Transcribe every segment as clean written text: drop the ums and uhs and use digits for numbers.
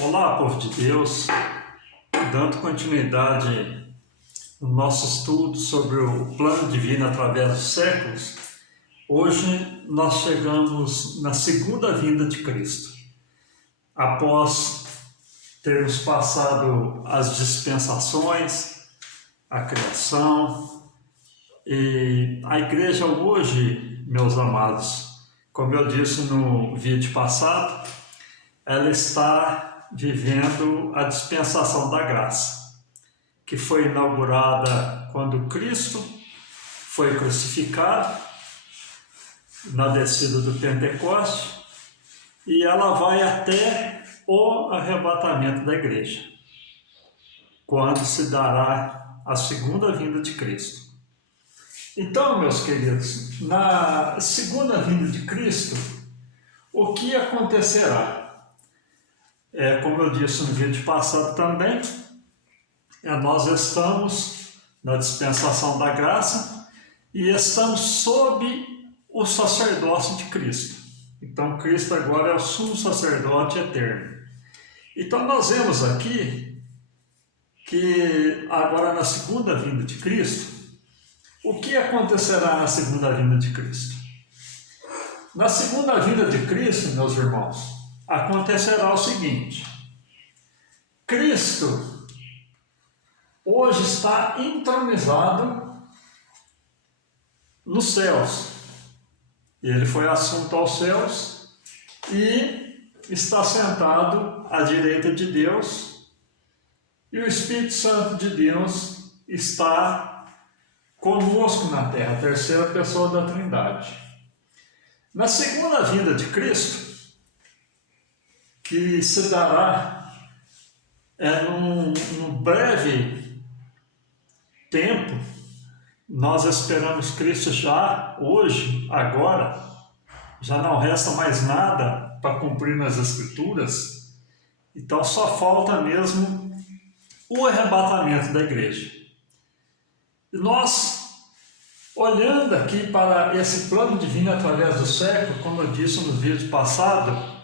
Olá, povo de Deus, dando continuidade no nosso estudo sobre o plano divino através dos séculos. Hoje nós chegamos na segunda vinda de Cristo. Após termos passado as dispensações, a criação, e a igreja hoje, meus amados, como eu disse no vídeo passado, ela está vivendo a dispensação da graça, que foi inaugurada quando Cristo foi crucificado, na descida do Pentecoste, e ela vai até o arrebatamento da igreja, quando se dará a segunda vinda de Cristo. Então, meus queridos, na segunda vinda de Cristo, o que acontecerá? Como eu disse no vídeo passado também, nós estamos na dispensação da graça e estamos sob o sacerdócio de Cristo. Então, Cristo agora é o sumo sacerdote eterno. Então, nós vemos aqui que agora na segunda vinda de Cristo, o que acontecerá na segunda vinda de Cristo? Na segunda vinda de Cristo, meus irmãos, acontecerá o seguinte: Cristo hoje está entronizado nos céus. Ele foi assunto aos céus e está sentado à direita de Deus, e o Espírito Santo de Deus está conosco na terra, a terceira pessoa da Trindade. Na segunda vinda de Cristo, que se dará num breve tempo, nós esperamos Cristo já hoje, agora, já não resta mais nada para cumprir nas Escrituras, então só falta mesmo o arrebatamento da igreja. E nós, olhando aqui para esse plano divino através do século, como eu disse no vídeo passado,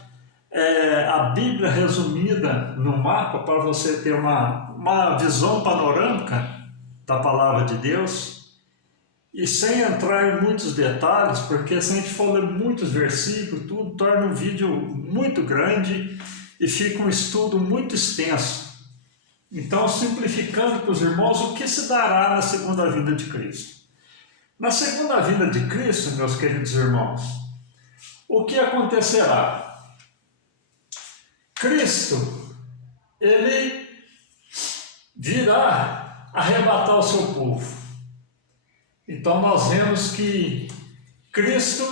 a Bíblia resumida no mapa para você ter uma visão panorâmica da palavra de Deus, e sem entrar em muitos detalhes, porque se a gente for ler muitos versículos, tudo torna um vídeo muito grande e fica um estudo muito extenso. Então, simplificando para os irmãos, o que se dará na segunda vinda de Cristo? Na segunda vinda de Cristo, meus queridos irmãos, o que acontecerá? Cristo, ele virá arrebatar o seu povo. Então nós vemos que Cristo,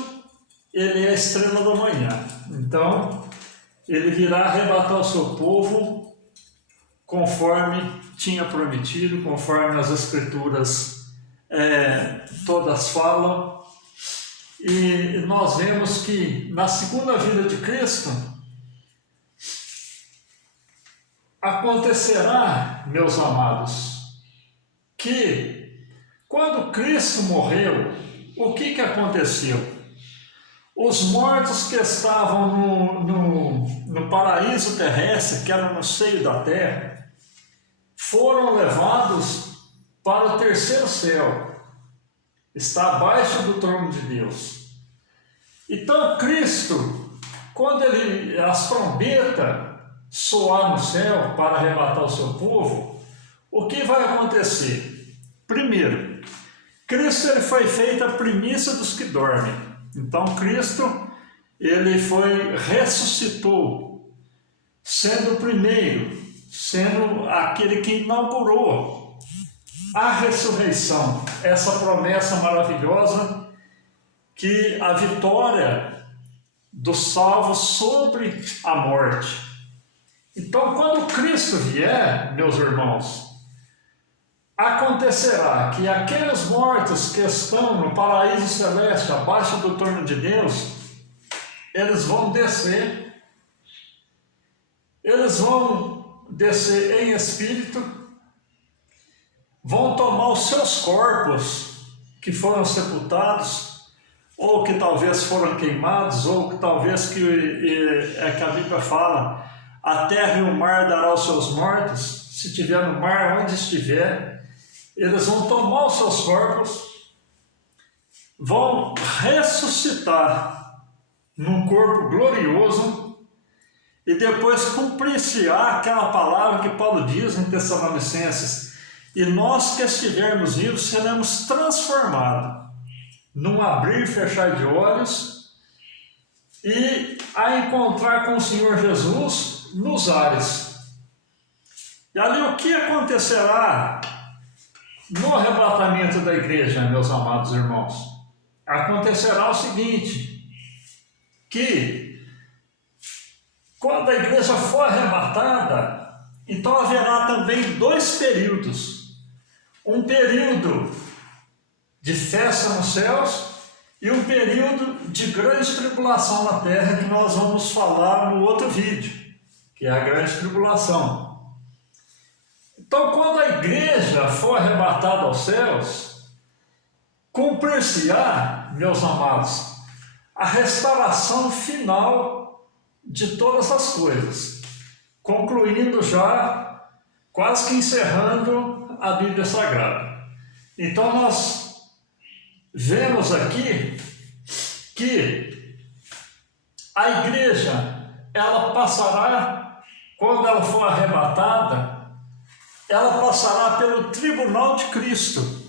ele é a estrela da manhã. Então, ele virá arrebatar o seu povo conforme tinha prometido, conforme as Escrituras todas falam. E nós vemos que na segunda vinda de Cristo, acontecerá, meus amados, que quando Cristo morreu, o que aconteceu? Os mortos que estavam no paraíso terrestre, que era no seio da terra, foram levados para o terceiro céu, está abaixo do trono de Deus. Então Cristo, quando as trombetas soar no céu para arrebatar o seu povo, o que vai acontecer? Primeiro, Cristo ele foi feito a primícia dos que dormem. Então Cristo ele ressuscitou, sendo o primeiro, sendo aquele que inaugurou a ressurreição, essa promessa maravilhosa que a vitória dos salvos sobre a morte. Então, quando Cristo vier, meus irmãos, acontecerá que aqueles mortos que estão no paraíso celeste, abaixo do trono de Deus, eles vão descer em espírito, vão tomar os seus corpos que foram sepultados, ou que talvez foram queimados, ou que talvez que a Bíblia fala, a terra e o mar dará os seus mortos, se estiver no mar, onde estiver, eles vão tomar os seus corpos, vão ressuscitar num corpo glorioso e depois cumprir-se-á aquela palavra que Paulo diz em Tessalonicenses: e nós que estivermos vivos seremos transformados num abrir e fechar de olhos e a encontrar com o Senhor Jesus nos ares. E ali o que acontecerá no arrebatamento da igreja, meus amados irmãos? Acontecerá o seguinte, que quando a igreja for arrebatada, então haverá também dois períodos. Um período de festa nos céus e um período de grande tribulação na terra, que nós vamos falar no outro vídeo, que é a grande tribulação. Então, quando a igreja for arrebatada aos céus, cumprir-se-á, meus amados, a restauração final de todas as coisas, concluindo já, quase que encerrando a Bíblia Sagrada. Então nós vemos aqui que a igreja, ela passará, quando ela for arrebatada, ela passará pelo tribunal de Cristo.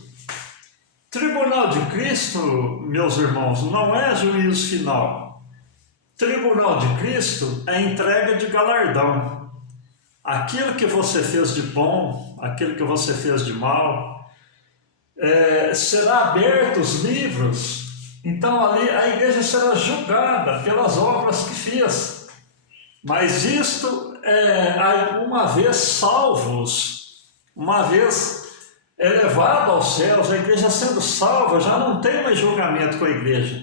Tribunal de Cristo, meus irmãos, não é juízo final. Tribunal de Cristo é entrega de galardão. Aquilo que você fez de bom, aquilo que você fez de mal, será aberto os livros. Então ali a igreja será julgada pelas obras que fez. Mas isto uma vez salvos, uma vez elevado aos céus, a igreja sendo salva, já não tem mais julgamento com a igreja.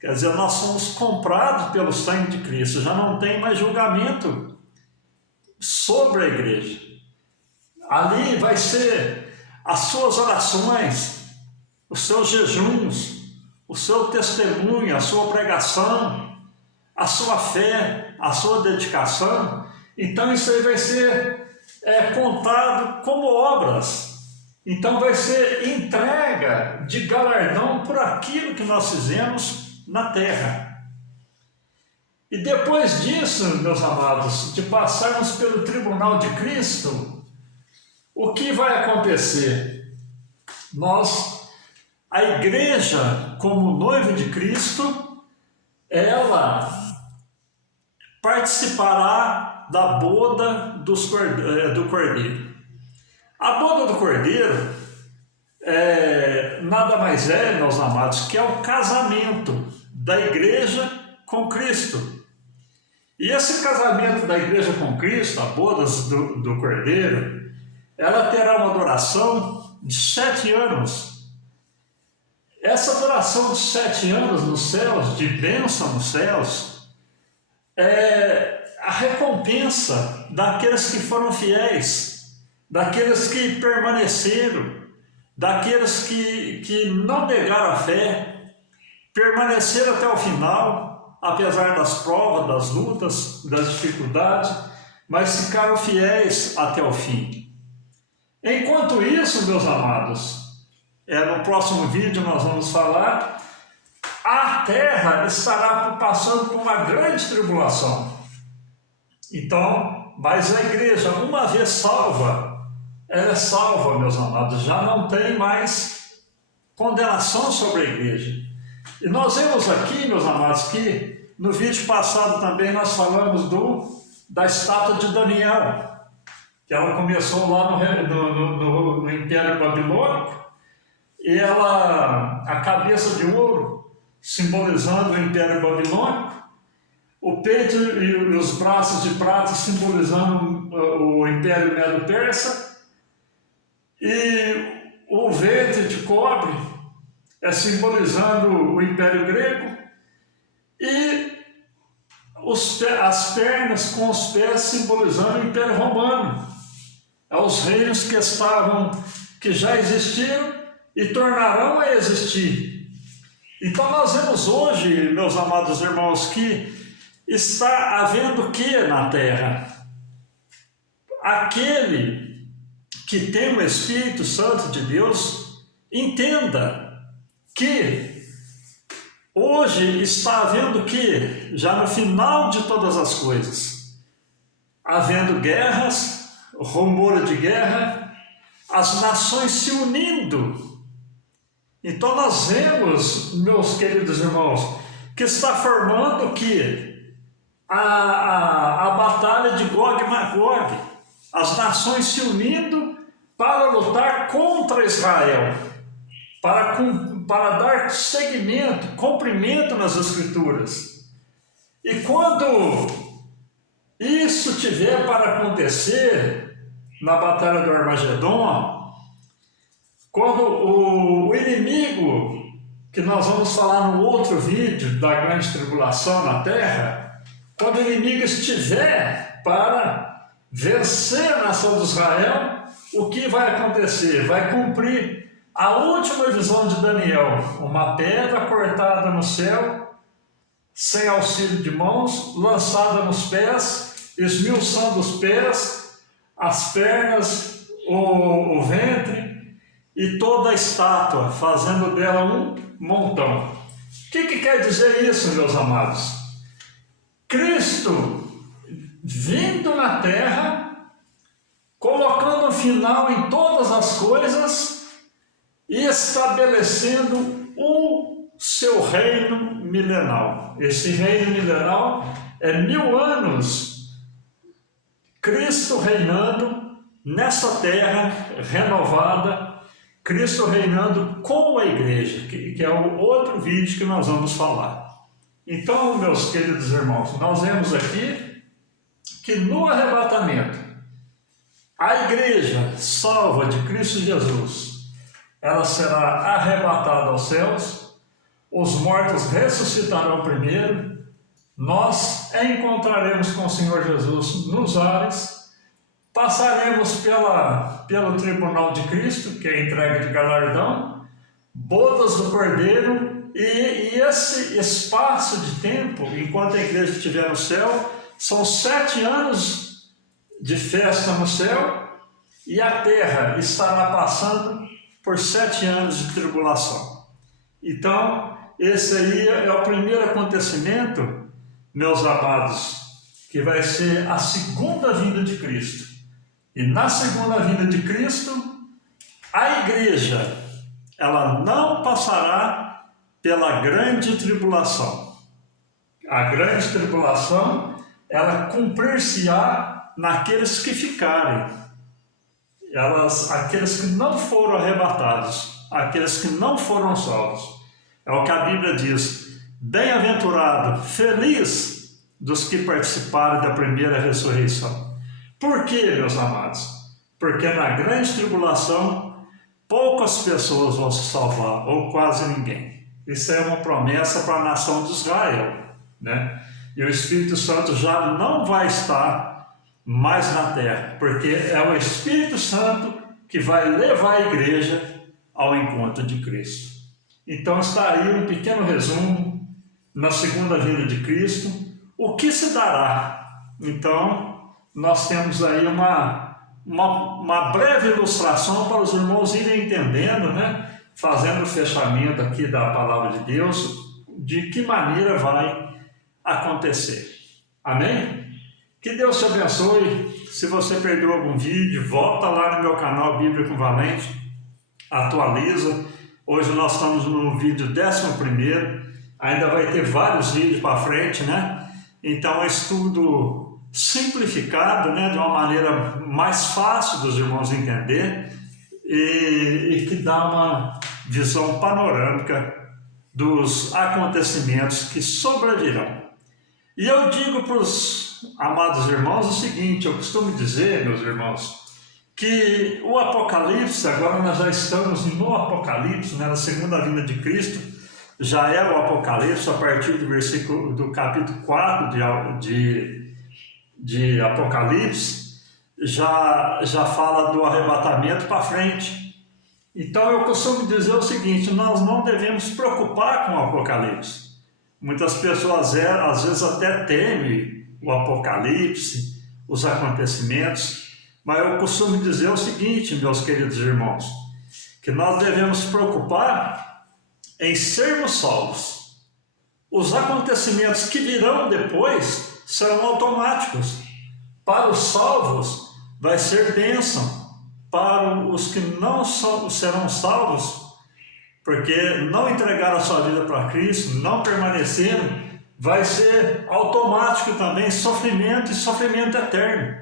Quer dizer, nós somos comprados pelo sangue de Cristo, já não tem mais julgamento sobre a igreja. Ali vai ser as suas orações, os seus jejuns, o seu testemunho, a sua pregação, a sua fé, a sua dedicação. Então isso aí vai ser contado como obras. Então vai ser entrega de galardão por aquilo que nós fizemos na terra. E depois disso, meus amados, de passarmos pelo tribunal de Cristo, o que vai acontecer? A igreja, como noiva de Cristo, ela participará da boda do Cordeiro. A boda do Cordeiro nada mais é, meus amados, que é o casamento da igreja com Cristo. E esse casamento da igreja com Cristo, a boda do Cordeiro, ela terá uma duração de 7 anos. Essa duração de 7 anos nos céus, de bênção nos céus, é a recompensa daqueles que foram fiéis, daqueles que permaneceram, daqueles que não negaram a fé, permaneceram até o final, apesar das provas, das lutas, das dificuldades, mas ficaram fiéis até o fim. Enquanto isso, meus amados, no próximo vídeo nós vamos falar, a terra estará passando por uma grande tribulação. Então, mas a igreja, uma vez salva, ela é salva, meus amados, já não tem mais condenação sobre a igreja. E nós vemos aqui, meus amados, que no vídeo passado também nós falamos da estátua de Daniel, que ela começou lá no Império Babilônico, e a cabeça de ouro, simbolizando o Império Babilônico, o peito e os braços de prata simbolizando o Império Medo-Persa, e o ventre de cobre simbolizando o Império Grego, e as pernas com os pés simbolizando o Império Romano. Os reinos que já existiram e tornarão a existir. Então nós vemos hoje, meus amados irmãos, que está havendo o que na terra? Aquele que tem o Espírito Santo de Deus, entenda que hoje está havendo o que? Já no final de todas as coisas, havendo guerras, rumor de guerra, as nações se unindo. Então nós vemos, meus queridos irmãos, que está formando o que? A batalha de Gog e Magog, as nações se unindo para lutar contra Israel, para dar seguimento, cumprimento nas Escrituras. E quando isso tiver para acontecer na batalha do Armagedon, quando o inimigo, que nós vamos falar no outro vídeo da grande tribulação na terra, quando o inimigo estiver para vencer a nação de Israel, o que vai acontecer? Vai cumprir a última visão de Daniel, uma pedra cortada no céu, sem auxílio de mãos, lançada nos pés, esmiuçando os pés, as pernas, o ventre e toda a estátua, fazendo dela um montão. O que quer dizer isso, meus amados? Cristo vindo na terra, colocando um final em todas as coisas e estabelecendo o seu reino milenal. Esse reino milenal é 1000 anos, Cristo reinando nessa terra renovada, Cristo reinando com a igreja, que é o outro vídeo que nós vamos falar. Então, meus queridos irmãos, nós vemos aqui que no arrebatamento, a igreja salva de Cristo Jesus, ela será arrebatada aos céus, os mortos ressuscitarão primeiro, nós encontraremos com o Senhor Jesus nos ares, passaremos pelo tribunal de Cristo, que é a entrega de galardão, bodas do Cordeiro, e esse espaço de tempo, enquanto a igreja estiver no céu, são 7 anos de festa no céu, e a terra estará passando por 7 anos de tribulação. Então, esse aí é o primeiro acontecimento, meus amados, que vai ser a segunda vinda de Cristo. E na segunda vinda de Cristo, a igreja, ela não passará pela grande tribulação. A grande tribulação, ela cumprir-se-á naqueles que ficarem. Aqueles que não foram arrebatados, aqueles que não foram salvos. É o que a Bíblia diz: bem-aventurado, feliz dos que participaram da primeira ressurreição. Por quê, meus amados? Porque na grande tribulação, poucas pessoas vão se salvar, ou quase ninguém. Isso é uma promessa para a nação de Israel, né? E o Espírito Santo já não vai estar mais na terra, porque é o Espírito Santo que vai levar a igreja ao encontro de Cristo. Então está aí um pequeno resumo na segunda vinda de Cristo, o que se dará. Então nós temos aí uma breve ilustração para os irmãos irem entendendo, né? Fazendo o fechamento aqui da palavra de Deus, de que maneira vai acontecer. Amém? Que Deus te abençoe. Se você perdeu algum vídeo, volta lá no meu canal Bíblia com Valente, atualiza. Hoje nós estamos no vídeo 11º, ainda vai ter vários vídeos para frente, né? Então é um estudo simplificado, né? De uma maneira mais fácil dos irmãos entender e que dá uma visão panorâmica dos acontecimentos que sobrevirão. E eu digo para os amados irmãos o seguinte: eu costumo dizer, meus irmãos, que o Apocalipse, agora nós já estamos no Apocalipse, né, na segunda vinda de Cristo, já é o Apocalipse, a partir do capítulo 4 de Apocalipse, já fala do arrebatamento para frente. Então eu costumo dizer o seguinte: nós não devemos preocupar com o Apocalipse, Muitas pessoas às vezes até temem o Apocalipse, os acontecimentos, mas eu costumo dizer o seguinte, meus queridos irmãos, que nós devemos nos preocupar em sermos salvos. Os acontecimentos que virão depois serão automáticos. Para os salvos vai ser bênção. Para os que não serão salvos, porque não entregaram a sua vida para Cristo, não permaneceram, vai ser automático também sofrimento e sofrimento eterno.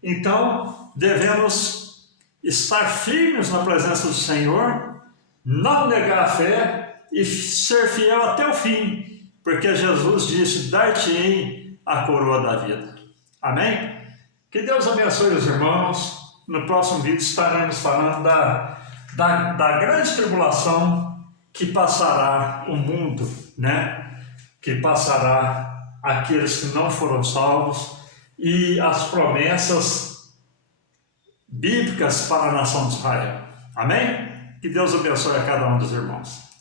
Então, devemos estar firmes na presença do Senhor, não negar a fé e ser fiel até o fim, porque Jesus disse, dar-te-ei a coroa da vida. Amém? Que Deus abençoe os irmãos. No próximo vídeo estaremos falando da grande tribulação que passará o mundo, né? Que passará aqueles que não foram salvos e as promessas bíblicas para a nação de Israel. Amém? Que Deus abençoe a cada um dos irmãos.